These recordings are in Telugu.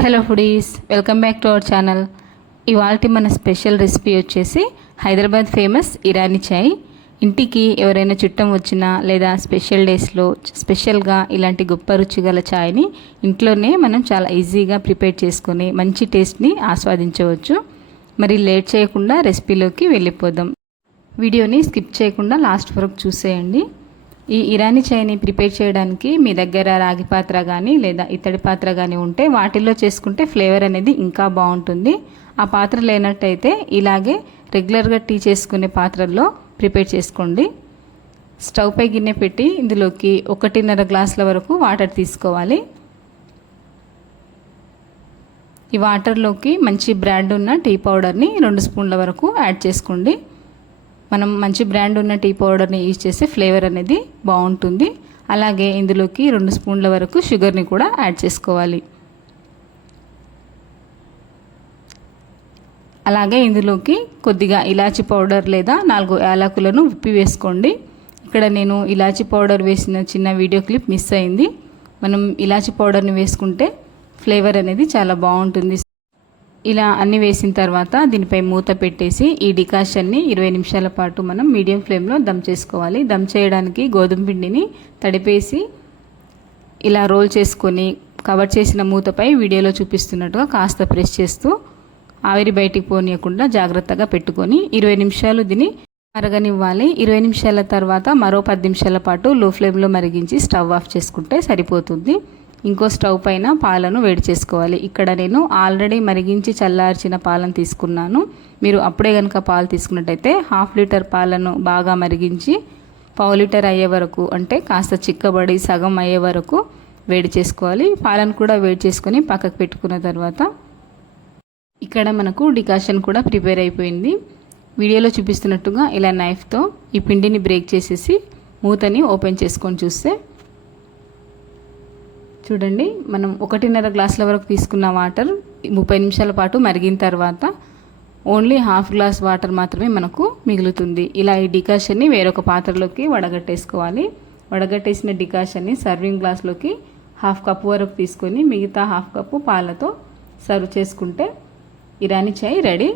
Hello foodies, welcome back to our channel. ఇవాల్టి మన స్పెషల్ రెసిపీ వచ్చేసి హైదరాబాద్ ఫేమస్ ఇరానీ చాయ్. ఇంటికి ఎవరైనా చుట్టం వచ్చినా లేదా స్పెషల్ డేస్లో స్పెషల్గా ఇలాంటి గొప్ప రుచి గల ఛాయ్ని ఇంట్లోనే మనం చాలా ఈజీగా ప్రిపేర్ చేసుకొని మంచి టేస్ట్ని ఆస్వాదించవచ్చు. మరి లేట్ చేయకుండా రెసిపీలోకి వెళ్ళిపోదాం. వీడియోని స్కిప్ చేయకుండా లాస్ట్ వరకు చూసేయండి. ఈ ఇరానీ చాయ్ని ప్రిపేర్ చేయడానికి మీ దగ్గర రాగి పాత్ర కానీ లేదా ఇత్తడి పాత్ర కానీ ఉంటే వాటిల్లో చేసుకుంటే ఫ్లేవర్ అనేది ఇంకా బాగుంటుంది. ఆ పాత్ర లేనట్టయితే ఇలాగే రెగ్యులర్గా టీ చేసుకునే పాత్రల్లో ప్రిపేర్ చేసుకోండి. స్టవ్ పై గిన్నె పెట్టి ఇందులోకి 1.5 గ్లాసుల వరకు వాటర్ తీసుకోవాలి. ఈ వాటర్లోకి మంచి బ్రాండ్ ఉన్న టీ పౌడర్ని 2 స్పూన్ల వరకు యాడ్ చేసుకోండి. మనం మంచి బ్రాండ్ ఉన్న టీ పౌడర్ని యూజ్ చేస్తే ఫ్లేవర్ అనేది బాగుంటుంది. అలాగే ఇందులోకి 2 స్పూన్ల వరకు షుగర్ని కూడా యాడ్ చేసుకోవాలి. అలాగే ఇందులోకి కొద్దిగా ఇలాచీ పౌడర్ లేదా 4 యాలకులను విప్పి వేసుకోండి. ఇక్కడ నేను ఇలాచీ పౌడర్ వేసిన చిన్న వీడియో క్లిప్ మిస్ అయింది. మనం ఇలాచీ పౌడర్ని వేసుకుంటే ఫ్లేవర్ అనేది చాలా బాగుంటుంది. ఇలా అన్నీ వేసిన తర్వాత దీనిపై మూత పెట్టేసి ఈ డికాషన్ని 20 నిమిషాల పాటు మనం మీడియం ఫ్లేమ్లో దమ్ చేసుకోవాలి. దమ్ చేయడానికి గోధుమ పిండిని తడిపేసి ఇలా రోల్ చేసుకొని కవర్ చేసిన మూతపై వీడియోలో చూపిస్తున్నట్టుగా కాస్త ప్రెస్ చేస్తూ ఆవిరి బయటికి పోనీయకుండా జాగ్రత్తగా పెట్టుకొని 20 నిమిషాలు దీన్ని మరగనివ్వాలి. 20 నిమిషాల తర్వాత మరో 10 నిమిషాల పాటు లో ఫ్లేమ్లో మరిగించి స్టవ్ ఆఫ్ చేసుకుంటే సరిపోతుంది. ఇంకో స్టవ్ పైన పాలను వేడి చేసుకోవాలి. ఇక్కడ నేను ఆల్రెడీ మరిగించి చల్లార్చిన పాలను తీసుకున్నాను. మీరు అప్పుడే కనుక పాలు తీసుకున్నట్టయితే 1/2 లీటర్ పాలను బాగా మరిగించి 1/4 లీటర్ అయ్యే వరకు, అంటే కాస్త చిక్కబడి సగం అయ్యే వరకు వేడి చేసుకోవాలి. పాలను కూడా వేడి చేసుకొని పక్కకు పెట్టుకున్న తర్వాత ఇక్కడ మనకు డికాషన్ కూడా ప్రిపేర్ అయిపోయింది. వీడియోలో చూపిస్తున్నట్టుగా ఇలా నైఫ్తో ఈ పిండిని బ్రేక్ చేసేసి మూతని ఓపెన్ చేసుకొని చూస్తే చూడండి, మనం 1.5 గ్లాసుల వరకు తీసుకున్న వాటర్ 30 నిమిషాల పాటు మరిగిన తర్వాత ఓన్లీ 1/2 గ్లాస్ వాటర్ మాత్రమే మనకు మిగులుతుంది. ఇలా ఈ డికాషన్ని వేరొక పాత్రలోకి వడగట్టేసుకోవాలి. వడగట్టేసిన డికాషన్ని సర్వింగ్ గ్లాస్లోకి 1/2 కప్పు వరకు తీసుకొని మిగతా 1/2 కప్పు పాలతో సర్వ్ చేసుకుంటే ఇరానీ చాయ్ రెడీ.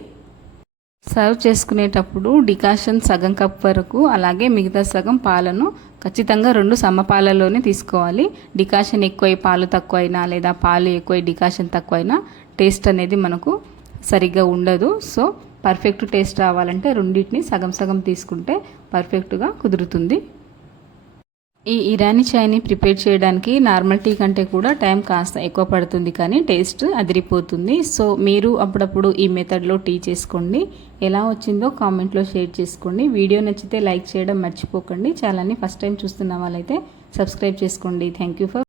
సర్వ్ చేసుకునేటప్పుడు డికాషన్ సగం కప్ వరకు అలాగే మిగతా సగం పాలను ఖచ్చితంగా 2 సమపాలలోనే తీసుకోవాలి. డికాషన్ ఎక్కువై పాలు తక్కువైనా లేదా పాలు ఎక్కువై డికాషన్ తక్కువైనా టేస్ట్ అనేది మనకు సరిగ్గా ఉండదు. సో పర్ఫెక్ట్ టేస్ట్ రావాలంటే రెండింటిని సగం సగం తీసుకుంటే పర్ఫెక్ట్గా కుదురుతుంది. ఈ ఇరానీ చాయ్ని ప్రిపేర్ చేయడానికి నార్మల్ టీ కంటే కూడా టైం కాస్త ఎక్కువ పడుతుంది, కానీ టేస్ట్ అదిరిపోతుంది. సో మీరు అప్పుడప్పుడు ఈ మెథడ్లో టీ చేసుకోండి. ఎలా వచ్చిందో కామెంట్లో షేర్ చేసుకోండి. వీడియో నచ్చితే లైక్ చేయడం మర్చిపోకండి. ఛానల్ని ఫస్ట్ టైం చూస్తున్న వాళ్ళైతే సబ్స్క్రైబ్ చేసుకోండి. Thank you for